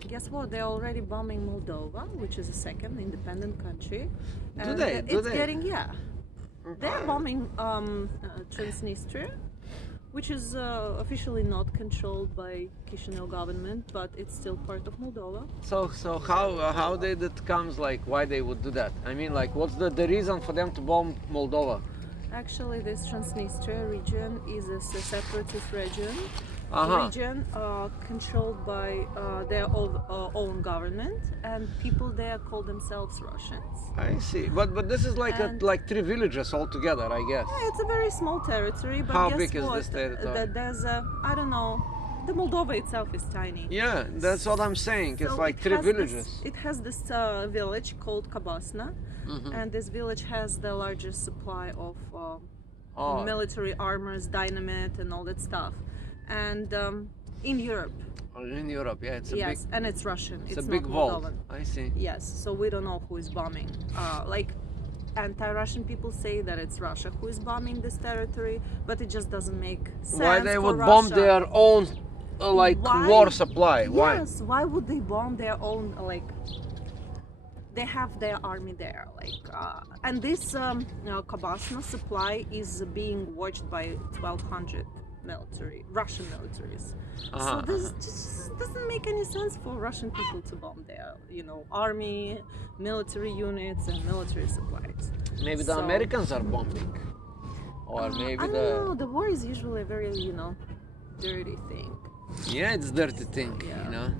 Guess what? They're already bombing Moldova, which is a second independent country. Do And they? it's getting, yeah. They're bombing Transnistria, which is officially not controlled by Chisinau government, but it's still part of Moldova. So how did it comes like why they would do that? I mean, like, what's the reason for them to bomb Moldova? Actually, this Transnistria region is a separatist region, controlled by their own government, and people there call themselves Russians. I see, but this is like like 3 villages altogether, I guess. Yeah, it's a very small territory, but How guess big is what? this territory? There's I don't know. The Moldova itself is tiny. Yeah, that's what I'm saying. It's So like 3 villages. It has this village called Kabasna, and this village has the largest supply of military armors, dynamite, and all that stuff. And in Europe. In Europe, yeah, it's a yes, big. and it's Russian. It's not a big vault. Moldovan. I see. Yes, so we don't know who is bombing. Like anti-Russian people say that it's Russia who is bombing this territory, but it just doesn't make sense. Why they for would Russia. bomb their own Why? war supply? Why? Yes, why would they bomb their own they have their army there, and this Kabasna supply is being watched by 1,200 Russian militaries. So this just doesn't make any sense for Russian people to bomb their, army, military units, and military supplies. Maybe the Americans are bombing, or maybe I don't know. The war is usually a very, dirty thing. Yeah, it's dirty thing, Yeah.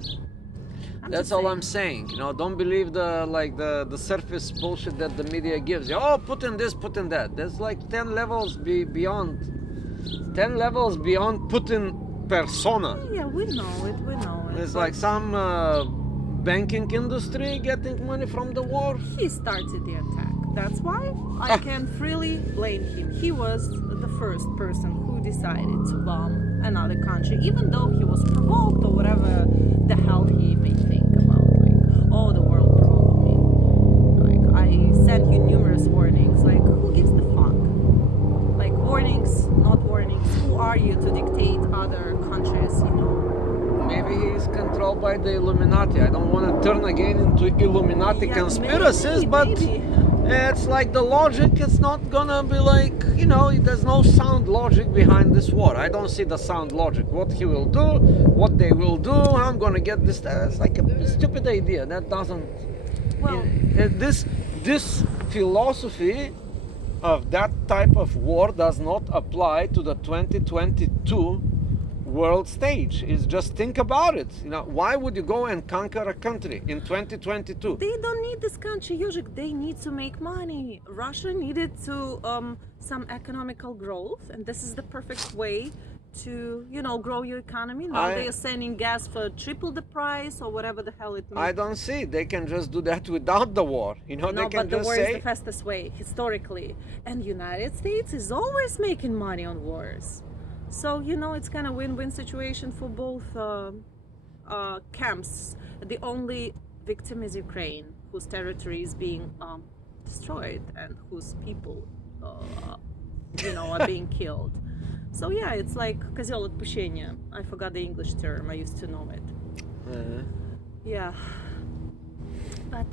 That's all I'm saying. Don't believe the surface bullshit that the media gives you. Oh, put in this, put in that. There's like 10 levels beyond Putin persona. Yeah, we know it. It's like some banking industry getting money from the war. He started the attack. That's why I can freely blame him. He was the first person who decided to bomb another country, even though he was provoked or whatever the hell he may think about. Oh, the world provoked me. I sent you numerous warnings. Who gives the fuck? Warnings, not warnings. Who are you to dictate other countries, Maybe he's controlled by the Illuminati. I don't want to turn again into Illuminati conspiracies, but it's like the logic is not gonna be there's no sound logic behind this war. I don't see the sound logic. What he will do, what they will do, I'm gonna get this. It's like a stupid idea. That doesn't. Well, this philosophy of that type of war does not apply to the 2022 world stage. Is just think about it. Why would you go and conquer a country in 2022? They don't need this country, Yojik. They need to make money. Russia needed to some economical growth, and this is the perfect way to grow your economy. Now they are sending gas for triple the price or whatever the hell it means. I don't see. They can just do that without the war. They can but the just war say is the fastest way historically, and United States is always making money on wars. So it's kind of win-win situation for both camps. The only victim is Ukraine, whose territory is being destroyed and whose people are being killed. So yeah, it's like козел отпущения. I forgot the English term. I used to know it. Yeah, but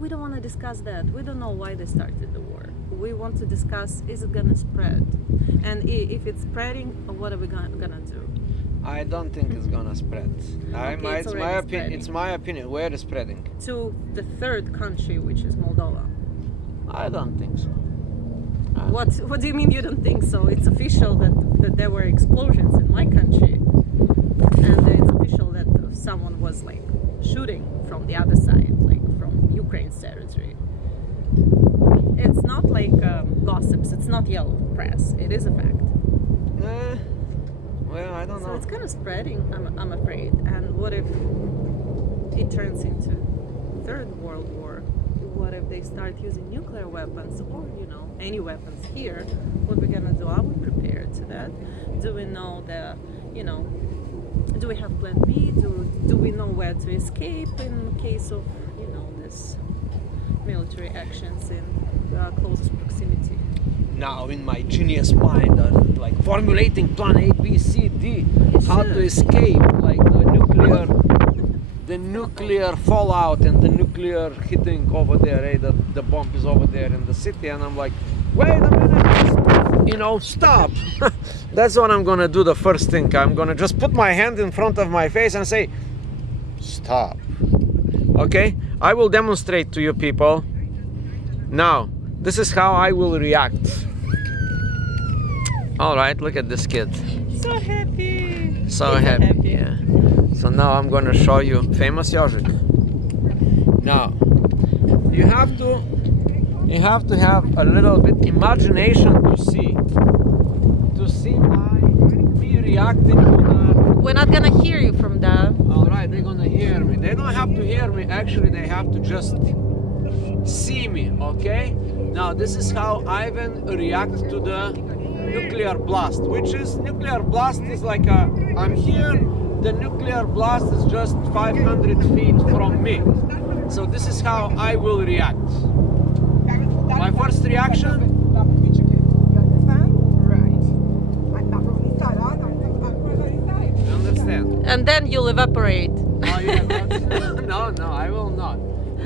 we don't want to discuss that. We don't know why they started the war. We want to discuss, is it gonna spread? And if it's spreading, what are we gonna do? I don't think it's gonna spread. It's my opinion. Where is spreading? To the third country, which is Moldova. I don't think so. What do you mean you don't think so? It's official that there were explosions in my country, and it's official that someone was shooting from the other side, from Ukraine's territory. It's not gossips. It's not yellow press. It is a fact. Well, I don't know. So it's kind of spreading, I'm afraid. And what if it turns into Third World War? What if they start using nuclear weapons or, any weapons here? What we're gonna do? Are we prepared to that? Do we know do we have plan B? Do we know where to escape in case of, this military actions in closest proximity? Now, in my genius mind, formulating plan A, B, C, D, how to escape, the the nuclear fallout and the nuclear hitting over there. Eh? The bomb is over there in the city, and I'm like, wait a minute, you know, stop. That's what I'm gonna do. The first thing, I'm gonna just put my hand in front of my face and say, stop. Okay, I will demonstrate to you people. Now, this is how I will react. All right, look at this kid. So happy. So happy, yeah. So now I'm gonna show you famous Yožik. Now, you have to have a little bit imagination to see me reacting to the. We're not gonna hear you from that. All right, they're gonna hear me. They don't have to hear me. Actually, they have to just see me. Okay. Now this is how Ivan reacts to the nuclear blast. Nuclear blast is like I'm here. The nuclear blast is just 500 feet from me. So this is how I will react. My first reaction. You understand? And then you'll evaporate. Oh yeah, no, I will not.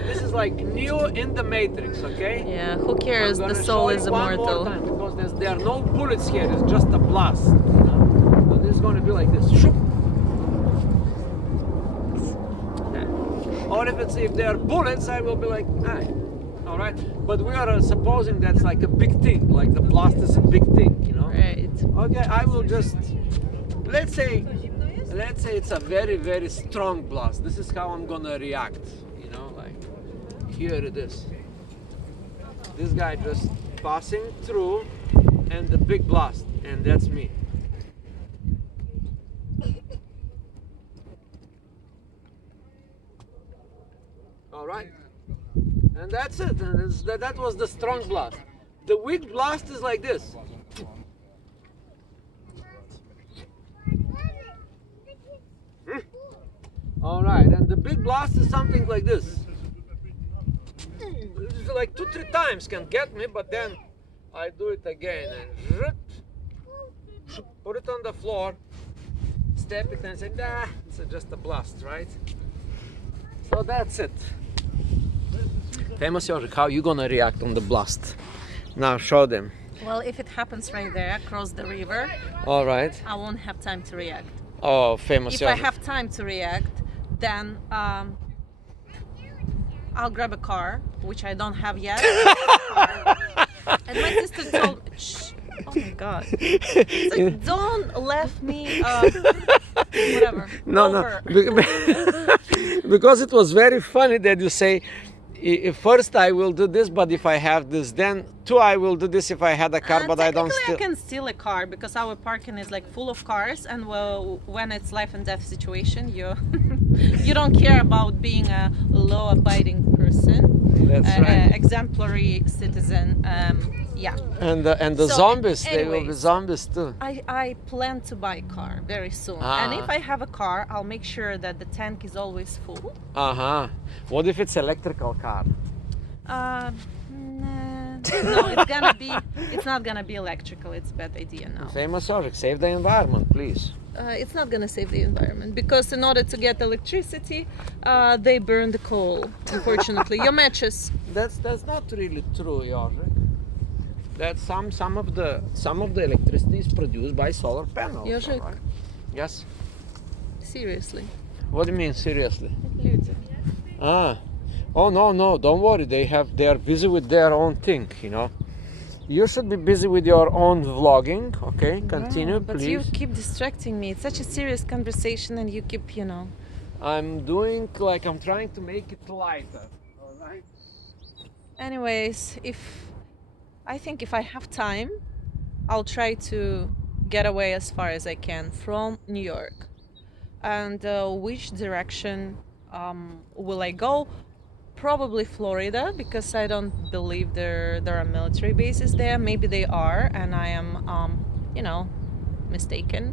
This is like new in the Matrix, okay? Yeah, who cares? The soul is immortal. One more time because there are no bullets here, it's just a blast. So this is going to be like this. Shoop. Or if there are bullets, I will be like, ah, all right. But we are supposing that's like a big thing, like the blast is a big thing, you know? Right. Okay, I will just, let's say it's a very, very strong blast. This is how I'm gonna react, you know, like, here it is. This guy just passing through and the big blast, and that's me. All right, and that's it. And that was the strong blast. The weak blast is like this. All right, and the big blast is something like this. It's like 2-3 times can get me, but then I do it again and put it on the floor, step it and say, nah, it's just a blast, right? So that's it. Famous Yožik, how you gonna react on the blast? Now show them. Well, if it happens right there across the river, all right, I won't have time to react. Oh, famous If Yožik. I have time to react, then I'll grab a car, which I don't have yet. And my sister told me, shh, oh my god. It's like, don't let me, whatever. No. Because it was very funny that you say, first I will do this, but if I have this, then two I will do this if I had a car, but I don't steal. I can steal a car because our parking is like full of cars, and well, when it's life and death situation, you you don't care about being a law-abiding person. That's right. Exemplary citizen. Yeah. And the So, zombies, they will be anyways, zombies too. I plan to buy a car very soon, and if I have a car, I'll make sure that the tank is always full. What if it's electrical car? Nah. No, it's not gonna be electrical. It's a bad idea now. Famous Yožik, save the environment, please. It's not gonna save the environment because in order to get electricity, they burn the coal. Unfortunately, your matches. That's not really true, Yožik. That some of the electricity is produced by solar panels. Yožik. Right? Yes. Seriously. What do you mean seriously? Люди. Oh no, don't worry. They are busy with their own thing, you know. You should be busy with your own vlogging, okay? Continue, but please. you keep distracting me. It's such a serious conversation, and you keep, you know. I'm doing like I'm trying to make it lighter, all right? Anyways, I think if I have time, I'll try to get away as far as I can from New York. And which direction will I go? Probably Florida, because I don't believe there are military bases there. Maybe they are, and I am, mistaken.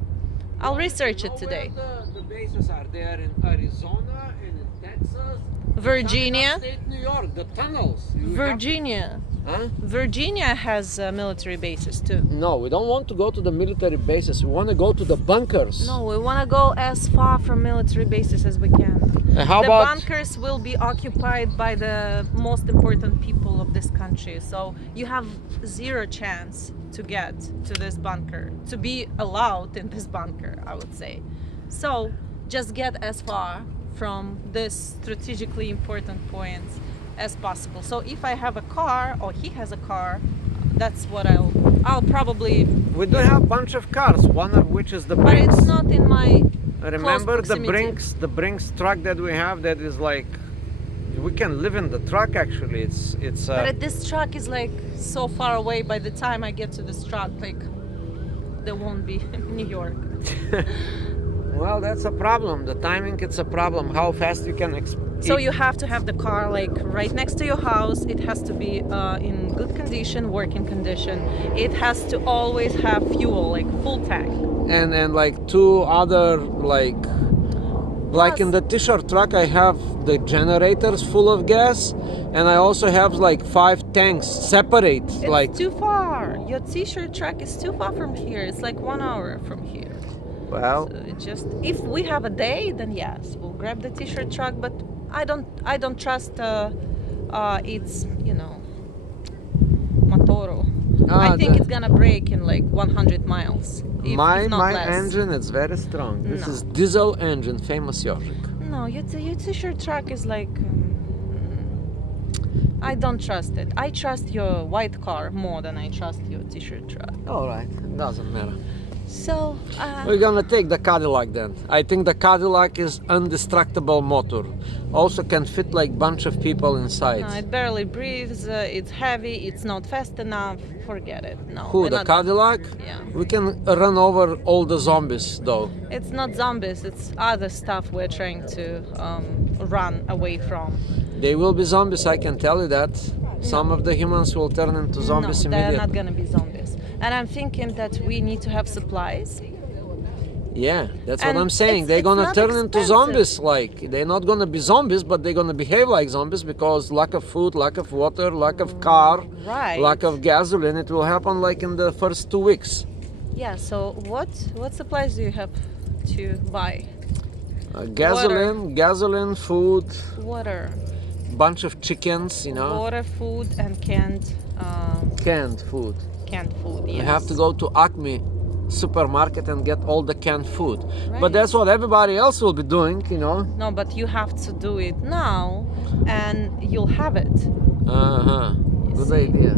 I'll research it today. Where the bases are? They are in Arizona and in Texas. Virginia. State New York, the tunnels. Virginia. Huh? Virginia has military bases too. No, we don't want to go to the military bases. We want to go to the bunkers. No, we want to go as far from military bases as we can. How The about bunkers will be occupied by the most important people of this country, so you have zero chance to get to this bunker, to be allowed in this bunker, I would say. So just get as far from this strategically important points as possible. So if I have a car or he has a car, that's what I'll probably. we do have a bunch of cars, one of which is the But Brinks. it's not in my. Remember close the proximity. Brinks truck that we have that is like, we can live in the truck actually. It's But this truck is like so far away. By the time I get to this truck, like there won't be New York. well, that's a problem. The timing, it's a problem. How fast you can So you have to have the car like right next to your house. It has to be in good condition, working condition. It has to always have fuel, like full tank. and like two other like Plus- in the t-shirt truck I have the generators full of gas, and I also have like 5 tanks separate. It's like too far. Your t-shirt truck is too far from here. It's like 1 hour from here. well, So it just if we have a day, then yes, we'll grab the t-shirt truck. But I don't trust it's Motoro. I think it's gonna break in like 100 miles. If not my less. engine is very strong. This No. is diesel engine, famous Yorik. No, your t-shirt truck is like. I don't trust it. I trust your white car more than I trust your t-shirt truck. All right, doesn't matter. So. We're gonna take the Cadillac then. I think the Cadillac is indestructible motor. Also can fit like bunch of people inside. No, it barely breathes. It's heavy. It's not fast enough. Forget it. No. Who, we're the not- Cadillac? Yeah. We can run over all the zombies though. It's not zombies. It's other stuff we're trying to run away from. They will be zombies, I can tell you that. Some of the humans will turn into zombies No, they're immediately. not gonna be zombies. And I'm thinking that we need to have supplies. Yeah, that's And what I'm saying. it's- They're it's gonna not turn into expensive. zombies. Like, they're not gonna be zombies, but they're gonna behave like zombies because lack of food, lack of water, lack of car, Right. lack of gasoline. It will happen like in the first 2 weeks. Yeah. So what supplies do you have to buy? Gasoline, food, Water, bunch of chickens, water, food, and canned canned food. food. Yes. You have to go to Acme supermarket and get all the canned food. Right. But that's what everybody else will be doing, No, but you have to do it now, and you'll have it. Uh-huh. Good see. idea.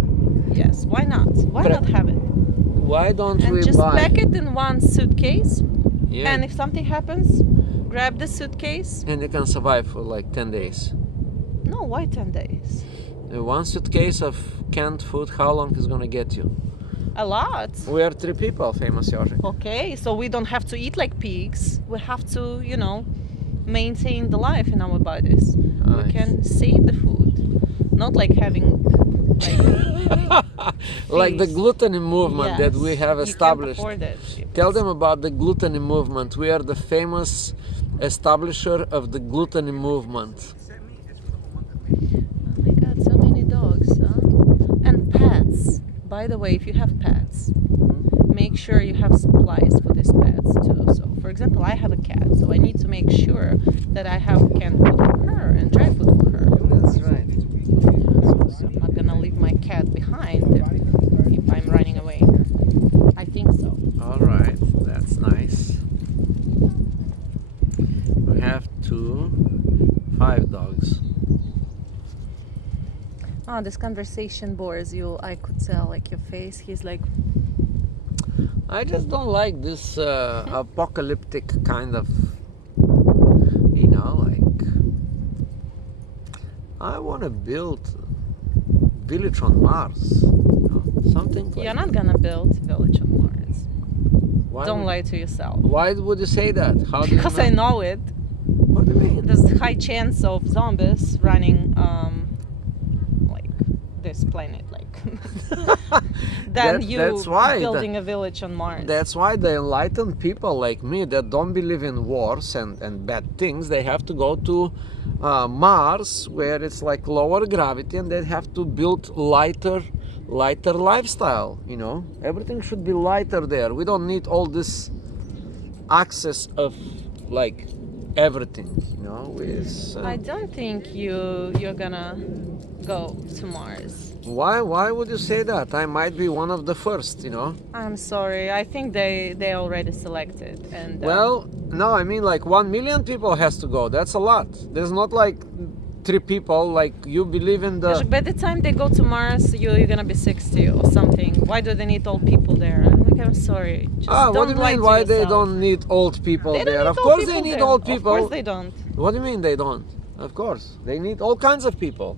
Yes. Why not? Why But- not have it? Why don't And we just buy? pack it in one suitcase. Yeah. And if something happens, grab the suitcase. And you can survive for like 10 days. No, why 10 days? One suitcase of canned food, how long is gonna get you? A lot. We are 3 people, famous Yoshi. Okay, so we don't have to eat like pigs. We have to, maintain the life in our bodies. Nice. We can save the food. Not like having Like the feast. gluttony movement that we Yes, have you can't established. afford it. Tell them about the gluttony movement. We are the famous establisher of the gluttony movement. Oh my god, so many dogs, huh? And pets. By the way, if you have pets, make sure you have supplies for these pets too. So, for example, I have a cat, so I need to make sure that I have canned food for her and dry food for her. That's right. So I'm not gonna leave my cat behind if I'm running away. I think so. All right, that's nice. We have 5 dogs. Oh, this conversation bores you. I could tell, like your face. He's like, I just don't like this apocalyptic kind of, like, I want to build village on Mars, something like you're not gonna build village on Mars. Why Don't would, lie to yourself. Why would you say that? How do you Because I know it. What do you mean? There's a high chance of zombies running, like this planet, like than you that's why building a village on Mars. That's why the enlightened people like me that don't believe in wars and bad things, they have to go to Mars, where it's like lower gravity, and they have to build lighter lifestyle. You know, everything should be lighter there. We don't need all this access of like everything. You know, I don't think you're gonna go to Mars. Why would you say that? I might be one of the first, you know. I'm sorry. I think they already selected and. Well, no, I mean like 1 million people has to go. That's a lot. There's not like 3 people. Like you believe in the. By the time they go to Mars, you're gonna be 60 or something. Why do they need old people there? I'm sorry. Just what do you mean? Why they don't need old people there? Of course they need old people. Of course they don't. What do you mean they don't? Of course they need all kinds of people.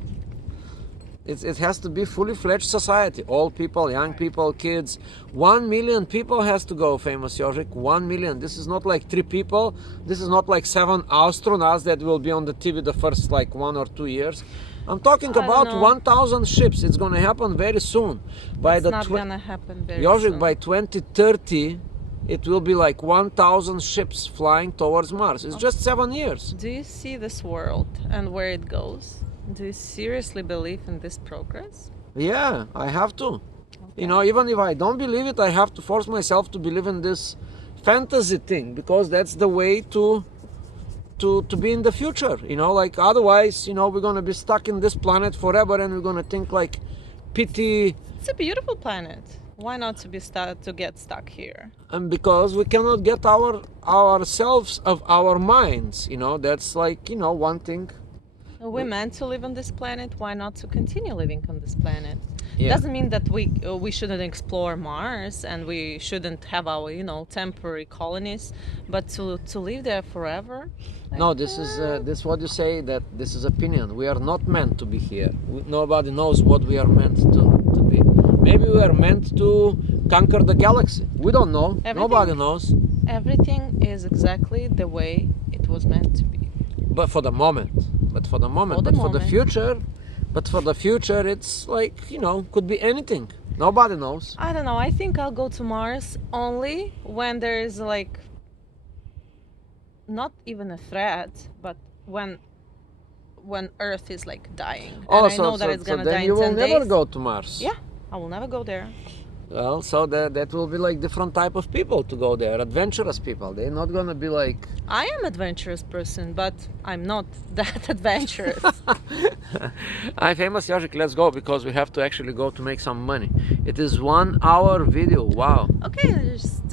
It has to be fully fledged society. Old people, young people, kids. 1 million people has to go, famous Jožek. 1 million. This is not like 3 people. This is not like 7 astronauts that will be on the TV the first like 1 or 2 years. I'm talking about 1,000 ships. It's going to happen very soon. It's not going to happen very soon. Jožek, by 2030, it will be like 1,000 ships flying towards Mars. It's just 7 years. Do you see this world and where it goes? Do you seriously believe in this progress? Yeah, I have to. Okay. You know, even if I don't believe it, I have to force myself to believe in this fantasy thing, because that's the way to be in the future. You know, like otherwise, you know, we're gonna be stuck in this planet forever, and we're gonna think like pity. It's a beautiful planet. Why not to get stuck here? And because we cannot get ourselves of our minds. You know, that's like, you know, one thing. We're meant to live on this planet. Why not to continue living on this planet? Yeah. Doesn't mean that we shouldn't explore Mars and we shouldn't have our, you know, temporary colonies, but to live there forever. No, this is what you say, that this is opinion. We are not meant to be here. Nobody knows what we are meant to be. Maybe we are meant to conquer the galaxy. We don't know. Nobody knows. Everything is exactly the way it was meant to be. But for the moment. For the future, it's like, you know, could be anything. Nobody knows. I don't know. I think I'll go to Mars only when there is like not even a threat, but when Earth is like dying. And I know that it's gonna die in 10 days. You will never go to Mars. Yeah, I will never go there. Well, so that will be like different type of people to go there, adventurous people. They're not gonna be like. I am an adventurous person, but I'm not that adventurous. Hi, famous Jožek, let's go, because we have to actually go to make some money. It is 1 hour video. Wow. Okay, just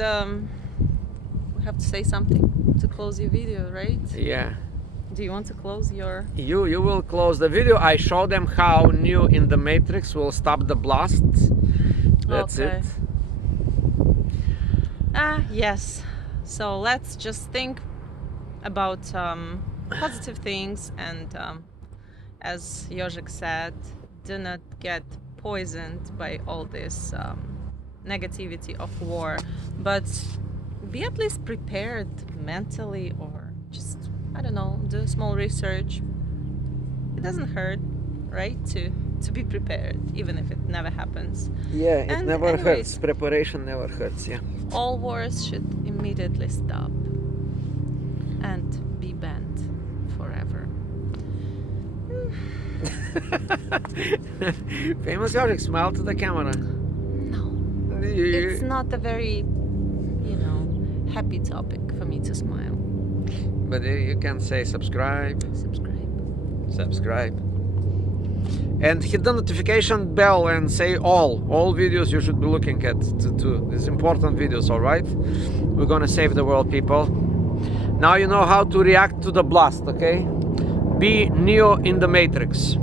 we have to say something to close your video, right? Yeah. Do you want to close your? You will close the video. I show them how Neo in the Matrix will stop the blasts. That's okay. it. Yes. So let's just think about positive things, and as Jožek said, do not get poisoned by all this negativity of war, but be at least prepared mentally, or just, I don't know, do small research. It doesn't hurt, right, to be prepared, even if it never happens. Yeah, it never hurts. Preparation never hurts, yeah. All wars should immediately stop and be banned forever. Famous Jožek, smile to the camera. No, it's not a very, you know, happy topic for me to smile. But you can say subscribe. And hit the notification bell and say all videos you should be looking at to these important videos, all right? We're gonna save the world, people. Now you know how to react to the blast, okay? Be Neo in the Matrix.